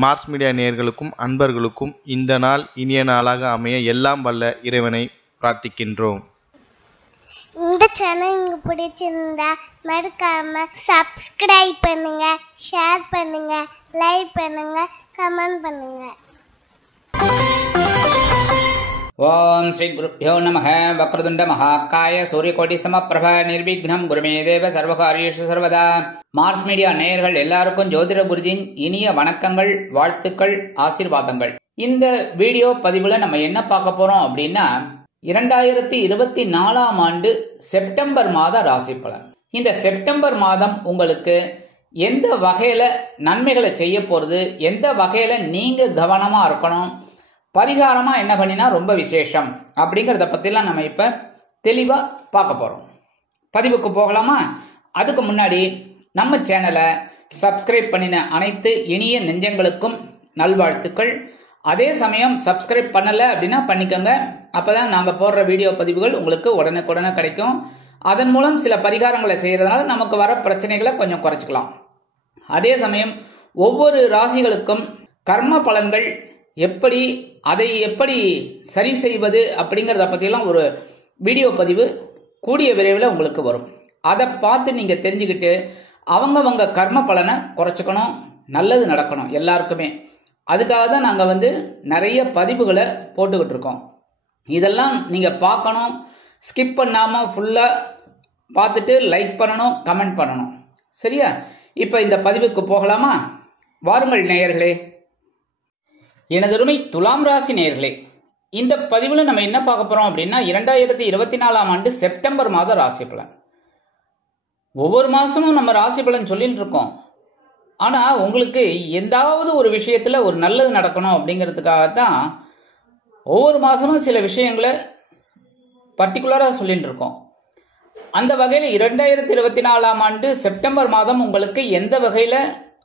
Mars media நேயர்களுக்கும் அன்பர்களுக்கும் இந்த நாள் இனிய நாளாக அமைய எல்லாம் வல்ல இறைவனை பிரார்த்திக்கின்றோம். இந்த சேனல் உங்களுக்கு பிடிச்சிருந்தா மறக்காம சப்ஸ்கிரைப் பண்ணுங்க, ஷேர் பண்ணுங்க, லைக் பண்ணுங்க, கமெண்ட் பண்ணுங்க. ஓம் ஸ்ரீ குருப்யோ நமः. வக்ரதுண்ட மகாகாய சூரியகோட்டி சமப்பிரப நிர்விக்னம் குருமே தேவ சர்வகாரியேஷு சர்வதா. மார்ஸ் மீடியா நேயர்கள் எல்லாருக்கும் ஜோதிட குருஜியின் இனிய வணக்கங்கள், வாழ்த்துக்கள், ஆசீர்வாதங்கள். இந்த வீடியோ பதிவுல நம்ம என்ன பார்க்க போறோம் அப்படின்னா 2024 ஆண்டு செப்டம்பர் மாத ராசி பலன். இந்த செப்டம்பர் மாதம் உங்களுக்கு எந்த வகையில நன்மைகளை செய்ய போறது, எந்த வகையில நீங்க கவனமா இருக்கணும், பரிகாரமா என்ன பண்ணினா ரொம்ப விசேஷம் அப்படிங்கறத பத்திலாம் நம்ம இப்ப தெளிவா பார்க்க போறோம். பதிவுக்கு போகலாமா? அதுக்கு முன்னாடி நம்ம சேனலை சப்ஸ்கிரைப் பண்ணின அனைத்து இனிய நெஞ்சங்களுக்கும் நல்வாழ்த்துக்கள். அதே சமயம் சப்ஸ்கிரைப் பண்ணல அப்படின்னா பண்ணிக்கோங்க. அப்பதான் நாங்க போடுற வீடியோ பதிவுகள் உங்களுக்கு உடனுக்குடனே கிடைக்கும். அதன் மூலம் சில பரிகாரங்களை செய்யறதுனால நமக்கு வர பிரச்சனைகளை கொஞ்சம் குறைச்சிக்கலாம். அதே சமயம் ஒவ்வொரு ராசிகளுக்கும் கர்ம பலன்கள் எப்படி, அதை எப்படி சரி செய்வது அப்படிங்கறத பத்தியெல்லாம் ஒரு வீடியோ பதிவு கூடிய விரைவில் உங்களுக்கு வரும். அதை பார்த்து நீங்க தெரிஞ்சுக்கிட்டு அவங்கவங்க கர்ம பலனை குறைச்சிக்கணும், நல்லது நடக்கணும் எல்லாருக்குமே. அதுக்காக தான் நாங்க நிறைய பதிவுகளை போட்டுக்கிட்டு இருக்கோம். இதெல்லாம் நீங்க பார்க்கணும், ஸ்கிப் பண்ணாம ஃபுல்லா பார்த்துட்டு லைக் பண்ணணும், கமெண்ட் பண்ணணும். சரியா? இப்ப இந்த பதிவுக்கு போகலாமா? வாருங்கள் நேயர்களே. எனதருமை துலாம் ராசி நேயர்களே, இந்த பதிவுல நம்ம என்ன பார்க்க போறோம் அப்படின்னா 2024 ஆண்டு செப்டம்பர் மாத ராசி பலன். ஒவ்வொரு மாசமும் நம்ம ராசி பலன் சொல்லிட்டு இருக்கோம். ஆனா உங்களுக்கு எந்தாவது ஒரு விஷயத்துல ஒரு நல்லது நடக்கணும் அப்படிங்கிறதுக்காகத்தான் ஒவ்வொரு மாசமும் சில விஷயங்களை பர்டிகுலரா சொல்லிட்டு இருக்கோம். அந்த வகையில 2024 ஆண்டு செப்டம்பர் மாதம் உங்களுக்கு எந்த வகையில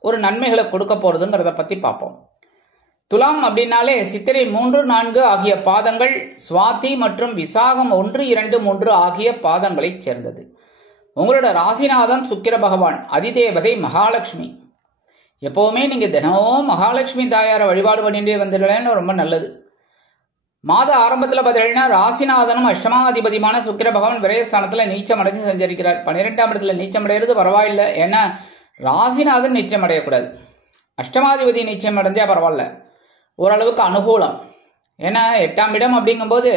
ஒரு நன்மைகளை கொடுக்க போறதுங்கிறத பத்தி பார்ப்போம். துலாம் அப்படின்னாலே சித்திரை 3, 4 ஆகிய பாதங்கள், சுவாதி மற்றும் விசாகம் 1, 2, 3 ஆகிய பாதங்களை சேர்ந்தது. உங்களோட ராசிநாதன் சுக்கிர பகவான், அதிதேவதை மகாலட்சுமி. எப்பவுமே நீங்க தினமும் மகாலட்சுமி தாயார வழிபாடு பண்ணிட்டே வந்துடலன்னு ரொம்ப நல்லது. மாத ஆரம்பத்தில் பார்த்தீங்கன்னா ராசிநாதனும் அஷ்டமாதிபதியான சுக்கிர பகவான் விரயஸ்தானத்துல நீச்சம் அடைஞ்சு சஞ்சரிக்கிறார். 12ஆம் இடத்துல நீச்சம் அடைகிறது பரவாயில்லை, ஏன்னா ராசிநாதன் நீச்சம் அடையக்கூடாது. அஷ்டமாதிபதி நீச்சம் அடைஞ்சா பரவாயில்ல, ஓரளவுக்கு அனுகூலம். ஏன்னா 8ஆம் இடம் அப்படிங்கும்போது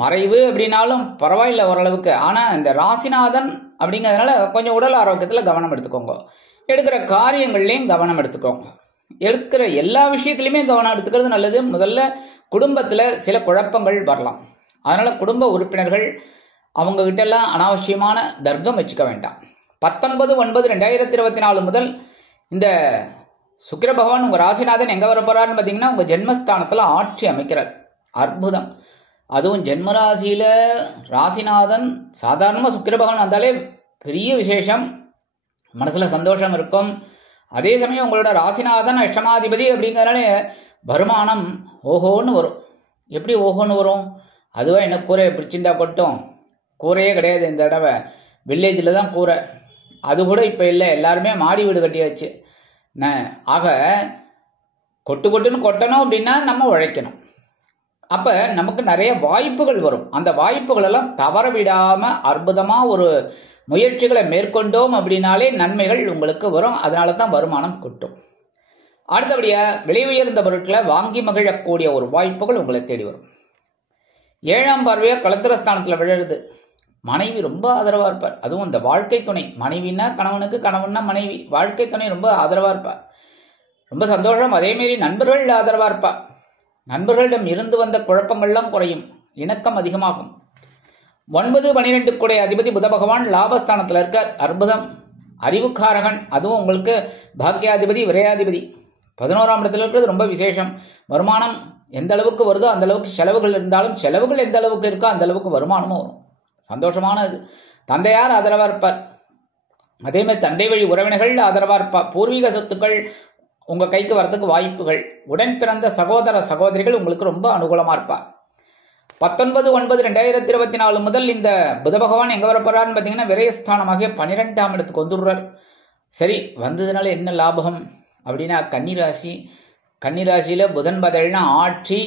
மறைவு அப்படின்னாலும் பரவாயில்ல ஓரளவுக்கு. ஆனா இந்த ராசிநாதன் அப்படிங்கிறதுனால கொஞ்சம் உடல் ஆரோக்கியத்துல கவனம் எடுத்துக்கோங்க. எடுக்கிற காரியங்கள்லையும் கவனம் எடுத்துக்கோங்க. எடுக்கிற எல்லா விஷயத்திலுமே கவனம் எடுத்துக்கிறது நல்லது. முதல்ல குடும்பத்துல சில குழப்பங்கள் வரலாம். அதனால குடும்ப உறுப்பினர்கள் அவங்க கிட்ட எல்லாம் அனாவசியமான தர்க்கம் வச்சுக்க வேண்டாம். 19/9/2024 முதல் இந்த சுக்கிர பகவான் உங்க ராசிநாதன் எங்க வர போறாருன்னு பாத்தீங்கன்னா உங்க ஜென்மஸ்தானத்துல ஆட்சி அமைக்கிறார். அற்புதம். அதுவும் ஜென்மராசியில ராசிநாதன் சாதாரணமா சுக்கிர பகவான் வந்தாலே பெரிய விசேஷம், மனசுல சந்தோஷம் இருக்கும். அதே சமயம் உங்களோட ராசிநாதன் அஷ்டமாதிபதி அப்படிங்கிறனால வருமானம் ஓஹோன்னு வரும். எப்படி ஓஹோன்னு வரும்? அதுவா என்ன கூரையை பிடிச்சிருந்தா கொட்டும்? கூரையே கிடையாது இந்த தடவை, வில்லேஜில் தான் கூரை. அது கூட இப்போ இல்லை, எல்லாருமே மாடி வீடு கட்டியாச்சு. ஆக கொட்டுன்னு கொட்டணும் அப்படின்னா நம்ம உழைக்கணும். அப்ப நமக்கு நிறைய வாய்ப்புகள் வரும். அந்த வாய்ப்புகள் எல்லாம் தவற விடாம அற்புதமா ஒரு முயற்சிகளை மேற்கொண்டோம் அப்படின்னாலே நன்மைகள் உங்களுக்கு வரும். அதனால தான் வருமானம் கொட்டும். அடுத்தபடியா விலை உயர்ந்த பொருட்களை வாங்கி மகிழக்கூடிய ஒரு வாய்ப்புகள் உங்களை தேடி வரும். 7ஆம் பார்வையா களத்திரஸ்தானத்துல விழுது. மனைவி ரொம்ப ஆதரவா இருப்பார். அதுவும் இந்த வாழ்க்கை துணை, மனைவினா கணவனுக்கு, கணவன்னா மனைவி, வாழ்க்கை துணை ரொம்ப ஆதரவா இருப்பார். ரொம்ப சந்தோஷம். அதே மாரி நண்பர்கள் ஆதரவா இருப்பார். நண்பர்களிடம் இருந்து வந்த குழப்பங்கள்லாம் குறையும், இணக்கம் அதிகமாகும். 9, 12 கூடை அதிபதி புத பகவான் லாபஸ்தானத்துல இருக்கார். அற்புதம். அறிவுக்காரகன். அதுவும் உங்களுக்கு பாக்கியாதிபதி, விரையாதிபதி 11ஆம் இடத்துல இருக்கிறது ரொம்ப விசேஷம். வருமானம் எந்த அளவுக்கு வருதோ அந்த அளவுக்கு செலவுகள் இருந்தாலும், செலவுகள் எந்த அளவுக்கு இருக்கோ அந்த அளவுக்கு வருமானமும் வரும். சந்தோஷமானது. தந்தையார் ஆதரவா இருப்பார். அதே மாதிரி தந்தை வழி உறவினர்கள் ஆதரவா இருப்பார். பூர்வீக சொத்துக்கள் உங்க கைக்கு வரதுக்கு வாய்ப்புகள். உடன் பிறந்த சகோதர சகோதரிகள் உங்களுக்கு ரொம்ப அனுகூலமா இருப்பார். 19/9/2024 முதல் இந்த புத பகவான் எங்க வர போறாருன்னு பாத்தீங்கன்னா விரயஸ்தானமாகிய 12ஆம் இடத்துக்கு வந்துடுறார். சரி, வந்ததுனால என்ன லாபம் அப்படின்னா கன்னி ராசி கன்னிராசியில புதன் பார்த்தீங்கன்னா ஆட்சி,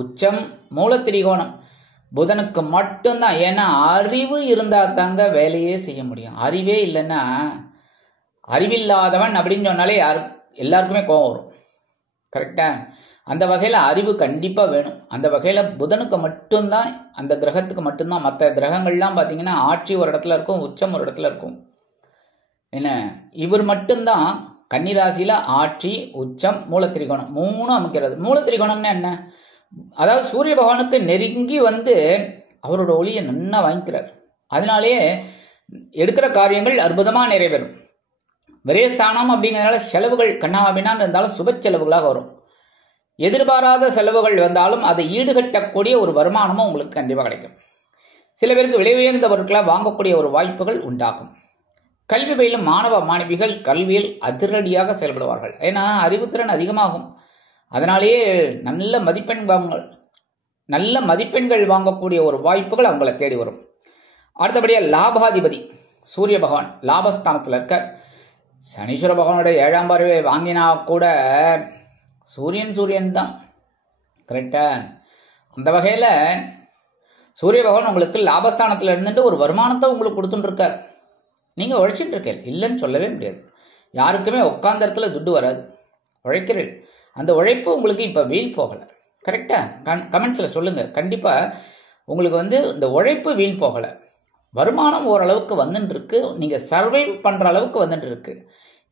உச்சம், மூலத்திரிகோணம். புதனுக்கு மட்டும்தான். ஏன்னா அறிவு இருந்தா தாங்க வேலையே செய்ய முடியும். அறிவே இல்லைன்னா, அறிவில்லாதவன் அப்படின்னு சொன்னாலே எல்லாருக்குமே கோபம் வரும். கரெக்டா? அந்த வகையில் அறிவு கண்டிப்பாக வேணும். அந்த வகையில் புதனுக்கு மட்டும்தான், அந்த கிரகத்துக்கு மட்டும்தான். மற்ற கிரகங்கள்லாம் பார்த்தீங்கன்னா ஆட்சி ஒரு இடத்துல இருக்கும், உச்சம் ஒரு இடத்துல இருக்கும். என்ன, இவர் மட்டும்தான் கன்னிராசியில் ஆட்சி, உச்சம், மூலத்திரிகோணம் 3 அமைக்கிறது. மூலத்திரிகோணம்னா என்ன? அதாவது சூரிய பகவானுக்கு நெருங்கி வந்து அவரோட ஒளியை நன்னா வாங்கிக்கிறார். அதனாலேயே எடுக்கிற காரியங்கள் அற்புதமாக நிறைவேறும். விரயஸ்தானம் அப்படிங்கிறதுனால செலவுகள் கண்ணாபின்னான்னு இருந்தாலும் சுப செலவுகளாக வரும். எதிர்பாராத செலவுகள் வந்தாலும் அதை ஈடுகட்டக்கூடிய ஒரு வருமானமும் உங்களுக்கு கண்டிப்பாக கிடைக்கும். சில பேருக்கு விலை உயர்ந்த பொருட்களை வாங்கக்கூடிய ஒரு வாய்ப்புகள் உண்டாகும். கல்வி பயிலும் மாணவ மாணவிகள் கல்வியில் அதிரடியாக செயல்படுவார்கள். ஏன்னா அறிவுத்திறன் அதிகமாகும். அதனாலேயே நல்ல மதிப்பெண்கள் வாங்கக்கூடிய ஒரு வாய்ப்புகள் அவங்களை தேடி வரும். அடுத்தபடியாக லாபாதிபதி சூரிய பகவான் லாபஸ்தானத்தில் இருக்க. சனீஸ்வர பகவானுடைய 7ஆம் பார்வை வாங்கினா கூட சூரியன் தான். கரெக்டா? அந்த வகையில் சூரிய பகவான் உங்களுக்கு லாபஸ்தானத்தில் இருந்துட்டு ஒரு வருமானத்தை உங்களுக்கு கொடுத்துட்டு இருக்கார். நீங்கள் உழைச்சிட்டு இருக்கீங்க, இல்லைன்னு சொல்லவே முடியாது. யாருக்குமே உட்கார்ந்த இடத்துல துட்டு வராது, உழைக்கிறீர்கள். அந்த உழைப்பு உங்களுக்கு இப்போ வீண் போகலை. கரெக்டா? கமெண்ட்ஸில் சொல்லுங்கள். கண்டிப்பாக உங்களுக்கு வந்து இந்த உழைப்பு வீண் போகலை. வருமானம் ஓரளவுக்கு வந்துட்டு இருக்கு. நீங்கள் சர்வைவ் பண்ணுற அளவுக்கு வந்துட்டு இருக்கு.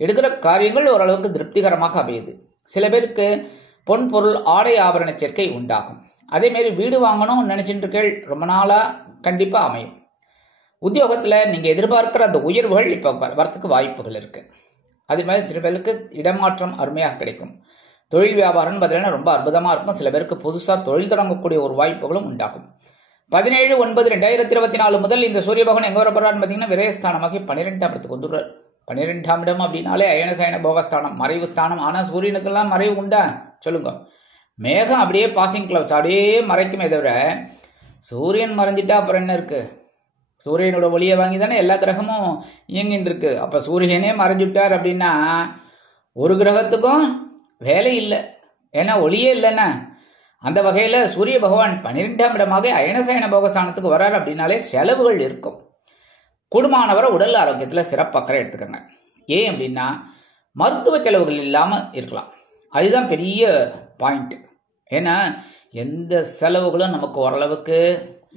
எடுக்கிற காரியங்கள் ஓரளவுக்கு திருப்திகரமாக அமையுது. சில பேருக்கு பொன் பொருள் ஆடை ஆபரண சேர்க்கை உண்டாகும். அதேமாரி வீடு வாங்கணும்னு நினைச்சிட்டு இருக்கீள், ரொம்ப நாளாக கண்டிப்பாக அமையும். உத்தியோகத்தில் நீங்கள் எதிர்பார்க்கிற அந்த உயர்வுகள் இப்போ வரத்துக்கு வாய்ப்புகள் இருக்குது. அதே மாதிரி சில பேருக்கு இடமாற்றம் அருமையாக கிடைக்கும். தொழில் வியாபாரம்னு பார்த்தீங்கன்னா ரொம்ப அற்புதமாக இருக்கும். சில பேருக்கு புதுசாக தொழில் தொடங்கக்கூடிய ஒரு வாய்ப்புகளும் உண்டாகும். 17/9/2024 முதல் இந்த சூரிய பகவான் எங்கே வரப்படுறான்னு பார்த்தீங்கன்னா விரயஸ்தானமாகி 12ஆம் இடத்துக்கு வந்துடுறார். 12ஆம் இடம் அப்படின்னாலே அயனசயன போகஸ்தானம், மறைவு ஸ்தானம். ஆனால் சூரியனுக்கெல்லாம் மறைவு உண்டா சொல்லுங்க? மேகம் அப்படியே பாசிங் கிளவுட்ஸ் அப்படியே மறைக்குமே தவிர சூரியன் மறைஞ்சிட்டா அப்புறம் என்ன இருக்கு? சூரியனோட ஒளியை வாங்கி தானே எல்லா கிரகமும் இயங்கின்னு இருக்கு. அப்போ சூரியனே மறைஞ்சுட்டார் அப்படின்னா ஒரு கிரகத்துக்கும் வேலை இல்லை. ஏன்னா ஒளியே இல்லைன்னா. அந்த வகையில் சூரிய பகவான் 12ஆம் இடமாக அயனசயன போகஸ்தானத்துக்கு வர்றார் அப்படின்னாலே செலவுகள் இருக்கும். குடும்பமானவரை உடல் ஆரோக்கியத்தில் சிறப்பாக எடுத்துக்கோங்க. ஏன் அப்படின்னா மருத்துவ செலவுகள் இல்லாமல் இருக்கலாம். அதுதான் பெரிய பாயிண்ட். ஏன்னா எந்த செலவுகளும் நமக்கு ஓரளவுக்கு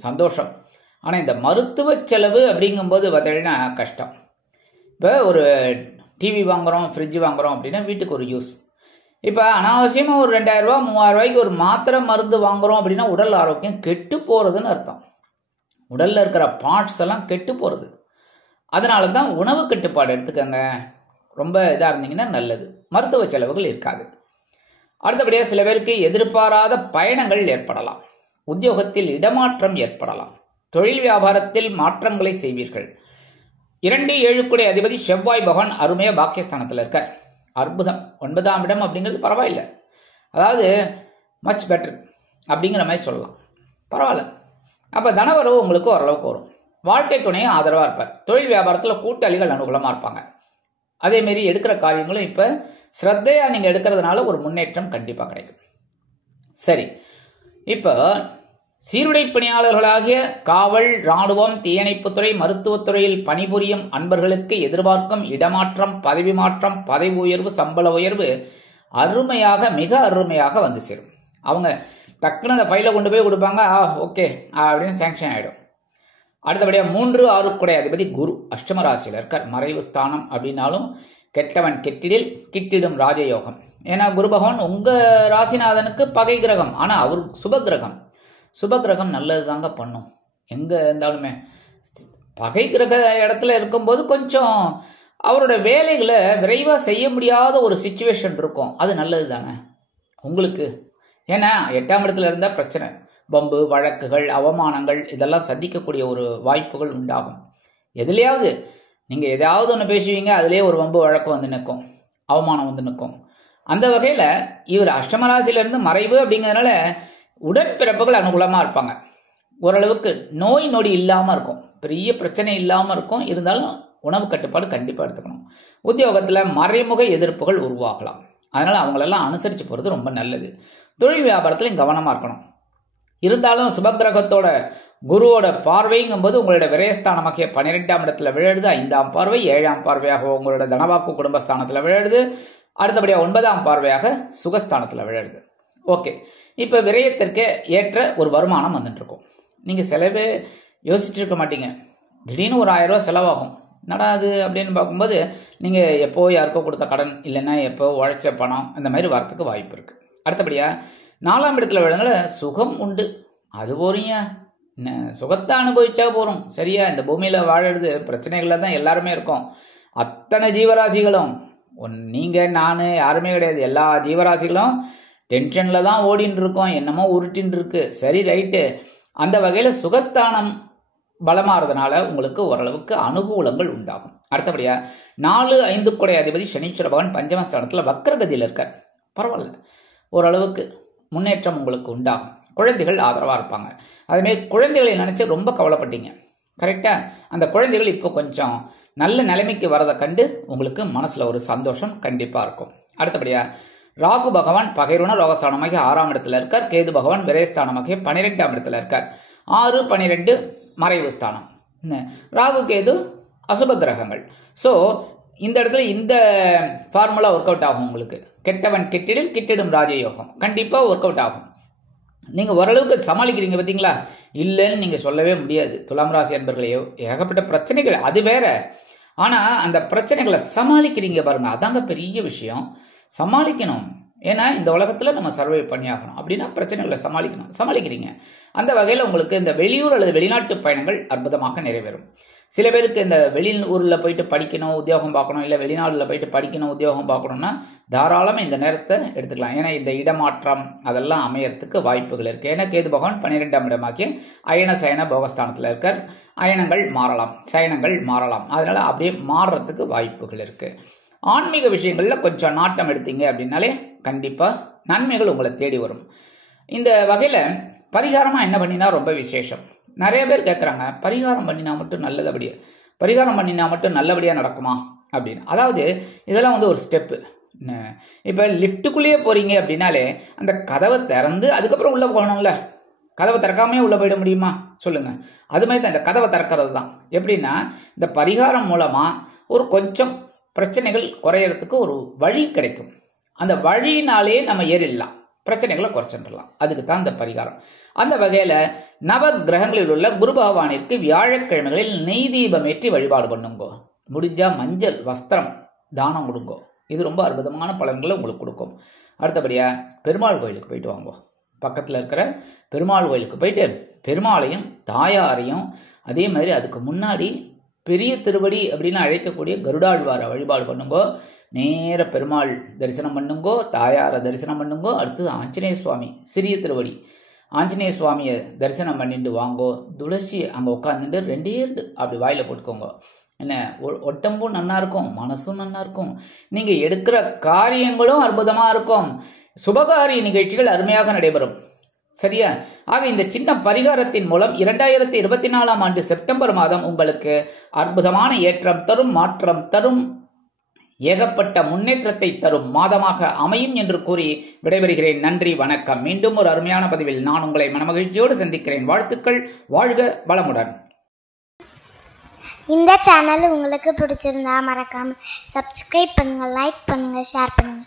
சந்தோஷம். ஆனால் இந்த மருத்துவ செலவு அப்படிங்கும்போது பார்த்தீங்கன்னா கஷ்டம். இப்போ ஒரு டிவி வாங்குகிறோம், ஃப்ரிட்ஜ் வாங்குகிறோம் அப்படின்னா வீட்டுக்கு ஒரு யூஸ். இப்போ அனாவசியமாக ஒரு 2000 ரூபா 3000 ரூபாய்க்கு ஒரு மாத்திரை மருந்து வாங்குகிறோம் அப்படின்னா உடல் ஆரோக்கியம் கெட்டு போகிறதுன்னு அர்த்தம். உடலில் இருக்கிற பார்ட்ஸ் எல்லாம் கெட்டு போகிறது. அதனால தான் உணவு கட்டுப்பாடு எடுத்துக்கோங்க. ரொம்ப இதாக இருந்தீங்கன்னா நல்லது. மருத்துவ செலவுகள் இருக்காது. அடுத்தபடியாக சில பேருக்கு எதிர்பாராத பயணங்கள் ஏற்படலாம். உத்தியோகத்தில் இடமாற்றம் ஏற்படலாம். தொழில் வியாபாரத்தில் மாற்றங்களை செய்வீர்கள். 2/7 அதிபதி செவ்வாய் பகவான் அருமையா பாக்கியஸ்தானத்தில் இருக்கார். அற்புதம். 9ஆம் இடம் அப்படிங்கிறது பரவாயில்லை. அதாவது மச் பெட்டர் அப்படிங்கிற மாதிரி சொல்லலாம். பரவாயில்ல. அப்போ தனவரவு உங்களுக்கு ஓரளவுக்கு வரும். வாழ்க்கை துணையும் ஆதரவாக இருப்பார். தொழில் வியாபாரத்தில் கூட்டாளிகள் அனுகூலமாக இருப்பாங்க. அதேமாரி எடுக்கிற காரியங்களும் இப்போ ஸ்ரத்தையாக நீங்கள் எடுக்கிறதுனால ஒரு முன்னேற்றம் கண்டிப்பாக கிடைக்கும். சரி, இப்போ சீருடை பணியாளர்களாகிய காவல், இராணுவம், தீயணைப்புத்துறை, மருத்துவத்துறையில் பணிபுரியும் அன்பர்களுக்கு எதிர்பார்க்கும் இடமாற்றம், பதவி மாற்றம், பதவி உயர்வு, சம்பள உயர்வு அருமையாக மிக அருமையாக வந்து சேரும். அவங்க டக்குன்னு அந்த ஃபைலை கொண்டு போய் கொடுப்பாங்க. ஓகே அப்படின்னு சேங்ஷன் ஆகிடும். அடுத்தபடியாக 3/6 அதிபதி குரு அஷ்டம ராசியில் இருக்கார். மறைவு ஸ்தானம் அப்படின்னாலும் கெட்டவன் கெட்டிடில் கிட்டிடும் ராஜயோகம். ஏன்னா குரு பகவான் உங்கள் ராசிநாதனுக்கு பகை கிரகம். ஆனால் அவர் சுப கிரகம். சுப கிரகம் நல்லது தாங்க பண்ணும். எங்கே இருந்தாலுமே பகை கிரக இடத்துல இருக்கும்போது கொஞ்சம் அவரோட வேலைகளை விரைவாக செய்ய முடியாத ஒரு சிச்சுவேஷன் இருக்கும். அது நல்லது தானே உங்களுக்கு. ஏன்னா 8ஆம் இடத்துல இருந்தால் பிரச்சனை, பம்பு, வழக்குகள், அவமானங்கள் இதெல்லாம் சந்திக்கக்கூடிய ஒரு வாய்ப்புகள் உண்டாகும். எதுலையாவது நீங்கள் எதாவது ஒன்று பேசுவீங்க, அதுலேயே ஒரு வம்பு வழக்கு வந்து நிற்கும், அவமானம் வந்து நிற்கும். அந்த வகையில் இவர் அஷ்டமராசியிலிருந்து மறைவு அப்படிங்கிறதுனால உடன்பிறப்புகள் அனுகூலமாக இருப்பாங்க. ஓரளவுக்கு நோய் நொடி இல்லாமல் இருக்கும், பெரிய பிரச்சனை இல்லாமல் இருக்கும். இருந்தாலும் உணவு கட்டுப்பாடு கண்டிப்பாக எடுத்துக்கணும். உத்தியோகத்தில் மறைமுக எதிர்ப்புகள் உருவாகலாம். அதனால் அவங்களெல்லாம் அனுசரித்து போகிறது ரொம்ப நல்லது. தொழில் வியாபாரத்தில் கவனமாக இருக்கணும். இருந்தாலும் சுபகிரகத்தோட குருவோட பார்வைங்கும்போது உங்களோட விரயஸ்தானமாகிய 12ஆம் இடத்துல விழுது, 5ஆம் பார்வை 7ஆம் பார்வையாக உங்களோட தனவாக்கு குடும்பஸ்தானத்தில் விழுது, அடுத்தபடியாக 9ஆம் பார்வையாக சுகஸ்தானத்தில் விழுது. ஓகே, இப்போ விரயத்திற்கு ஏற்ற ஒரு வருமானம் வந்துட்டு இருக்கும். நீங்கள் செலவே யோசிச்சுட்டு இருக்க மாட்டீங்க. திடீர்னு ஒரு 1000 ரூபா செலவாகும். என்னடா அது அப்படின்னு பார்க்கும்போது நீங்கள் எப்போ யாருக்கோ கொடுத்த கடன் இல்லைன்னா எப்போ உழைச்ச பணம் இந்த மாதிரி வரத்துக்கு வாய்ப்பு இருக்குது. அடுத்தபடியாக 4ஆம் இடத்துல விழுங்கள சுகம் உண்டு. அது போறீங்க, சுகத்தை அனுபவிச்சா போகிறோம். சரியா, இந்த பூமியில் வாழறது பிரச்சனைகளில் தான் எல்லாருமே இருக்கோம். அத்தனை ஜீவராசிகளும் நீங்கள் நான் யாருமே கிடையாது. எல்லா ஜீவராசிகளும் டென்ஷனில் தான் ஓடின்னு இருக்கோம், என்னமோ உருட்டின்னு இருக்கு. சரி, ரைட்டு. அந்த வகையில் சுகஸ்தானம் பலமாறதுனால உங்களுக்கு ஓரளவுக்கு அனுகூலங்கள் உண்டாகும். அடுத்தபடியாக 4, 5 குடை அதிபதி சனீஸ்வர பகவான் பஞ்சமஸ்தானத்தில் வக்கரகதியில் இருக்கார். பரவாயில்ல, ஓரளவுக்கு முன்னேற்றம் உங்களுக்கு உண்டாகும். குழந்தைகள் ஆதரவாக இருப்பாங்க. அதுமாரி குழந்தைகளை நினச்சி ரொம்ப கவலைப்பட்டீங்க. கரெக்டாக அந்த குழந்தைகள் இப்போ கொஞ்சம் நல்ல நிலைமைக்கு வரதை கண்டு உங்களுக்கு மனசில் ஒரு சந்தோஷம் கண்டிப்பாக இருக்கும். அடுத்தபடியாக ராகு பகவான் பகைருண ரோகஸ்தானமாகி 6ஆம் இடத்துல இருக்கார். கேது பகவான் விரயஸ்தானமாகி 12ஆம் இடத்துல இருக்கார். 6, 12 மறைவு ஸ்தானம். ராகு கேது அசுப கிரகங்கள். ஸோ இந்த இடத்துல இந்த ஃபார்முலா ஒர்க் அவுட் ஆகும். உங்களுக்கு கெட்டவன் கெட்டிடில் கிட்டிடும் ராஜயோகம் கண்டிப்பாக ஒர்க் அவுட் ஆகும். நீங்கள் ஓரளவுக்கு சமாளிக்கிறீங்க பார்த்தீங்களா? இல்லைன்னு நீங்கள் சொல்லவே முடியாது. துலாம் ராசி அன்பர்களையோ ஏகப்பட்ட பிரச்சனைகள் அது வேற. ஆனால் அந்த பிரச்சனைகளை சமாளிக்கிறீங்க பாருங்க, அதாங்க பெரிய விஷயம். சமாளிக்கணும். ஏன்னா இந்த உலகத்தில் நம்ம சர்வை பண்ணியாகணும். அப்படின்னா பிரச்சனைகளை சமாளிக்கணும். சமாளிக்கிறீங்க. அந்த வகையில் உங்களுக்கு இந்த வெளியூர் அல்லது வெளிநாட்டு பயணங்கள் அற்புதமாக நிறைவேறும். சில பேருக்கு இந்த வெளியூரில் போயிட்டு படிக்கணும், உத்தியோகம் பார்க்கணும், இல்லை வெளிநாட்டில் போயிட்டு படிக்கணும், உத்தியோகம் பார்க்கணும்னா தாராளமாக இந்த நேரத்தை எடுத்துக்கலாம். ஏன்னா இந்த இடமாற்றம் அதெல்லாம் அமையறதுக்கு வாய்ப்புகள் இருக்குது. ஏன்னா கேது பகவான் 12ஆம் இடமாக்கி அயன சயன போகஸ்தானத்தில் இருக்கார். அயனங்கள் மாறலாம், சயனங்கள் மாறலாம். அதனால் அப்படியே மாறுறதுக்கு வாய்ப்புகள் இருக்குது. ஆன்மீக விஷயங்களில் கொஞ்சம் நாட்டம் எடுத்தீங்க அப்படின்னாலே கண்டிப்பாக நன்மைகள் உங்களை தேடி வரும். இந்த வகையில் பரிகாரமாக என்ன பண்ணினா ரொம்ப விசேஷம். நிறைய பேர் கேட்குறாங்க, பரிகாரம் பண்ணினா மட்டும் நல்லபடியாக நடக்குமா அப்படின்னு. அதாவது இதெல்லாம் வந்து ஒரு ஸ்டெப்பு. இப்போ லிஃப்ட்டுக்குள்ளேயே போகிறீங்க அப்படின்னாலே அந்த கதவை திறந்து அதுக்கப்புறம் உள்ளே போகணும்ல. கதவை திறக்காமே உள்ளே போயிட முடியுமா சொல்லுங்கள்? அது மாதிரி தான் இந்த கதவை திறக்கிறது தான். எப்படின்னா இந்த பரிகாரம் மூலமாக ஒரு கொஞ்சம் பிரச்சனைகள் குறையறதுக்கு ஒரு வழி கிடைக்கும். அந்த வழியினாலே நம்ம ஏறிடலாம், பிரச்சனைகளை குறைச்சிடலாம். அதுக்கு தான் இந்த பரிகாரம். அந்த வகையில் நவ கிரகங்களில் உள்ள குரு பகவானிற்கு வியாழக்கிழமைகளில் நெய் தீபம் ஏற்றி வழிபாடு பண்ணுங்கோ. முடிஞ்சா மஞ்சள் வஸ்திரம் தானம் கொடுங்கோ. இது ரொம்ப அற்புதமான பலன்களை உங்களுக்கு கொடுக்கும். அடுத்தபடியாக பெருமாள் கோயிலுக்கு போயிட்டு வாங்கோ. பக்கத்தில் இருக்கிற பெருமாள் கோயிலுக்கு போயிட்டு பெருமாளையும் தாயாரையும் அதே மாதிரி அதுக்கு முன்னாடி பெரிய திருவடி அப்படின்னு அழைக்கக்கூடிய கருடாழ்வாரை வழிபாடு பண்ணுங்கோ. நேர பெருமாள் தரிசனம் பண்ணுங்கோ, தாயாரை தரிசனம் பண்ணுங்கோ. அடுத்தது ஆஞ்சநேய சுவாமி சிறிய திருவடி ஆஞ்சநேய சுவாமியை தரிசனம் பண்ணிட்டு வாங்கோ. துளசி அங்கே உட்காந்துட்டு 2 அப்படி வாயில் போட்டுக்கோங்க. என்ன ஒட்டம்பும் நல்லா இருக்கும், மனசும் நல்லா இருக்கும். நீங்கள் எடுக்கிற காரியங்களும் அற்புதமாக இருக்கும். சுபகாரிய நிகழ்ச்சிகள் அருமையாக நடைபெறும். சரியா? ஆக இந்த சின்ன பரிகாரத்தின் மூலம் 2024ஆம் ஆண்டு செப்டம்பர் மாதம் உங்களுக்கு அற்புதமான ஏற்றம் தரும், மாற்றம் தரும், ஏகப்பட்ட முன்னேற்றத்தை தரும் மாதமாக அமையும் என்று கூறி விடைபெறுகிறேன். நன்றி, வணக்கம். மீண்டும் ஒரு அருமையான பதிவில் நான் உங்களை மனமகிழ்ச்சியோடு சந்திக்கிறேன். வாழ்த்துக்கள். வாழ்க வளமுடன். இந்த சேனல் உங்களுக்கு பிடிச்சிருந்தா மறக்காம சப்ஸ்கிரைப் பண்ணுங்க, லைக் பண்ணுங்க, ஷேர் பண்ணுங்க.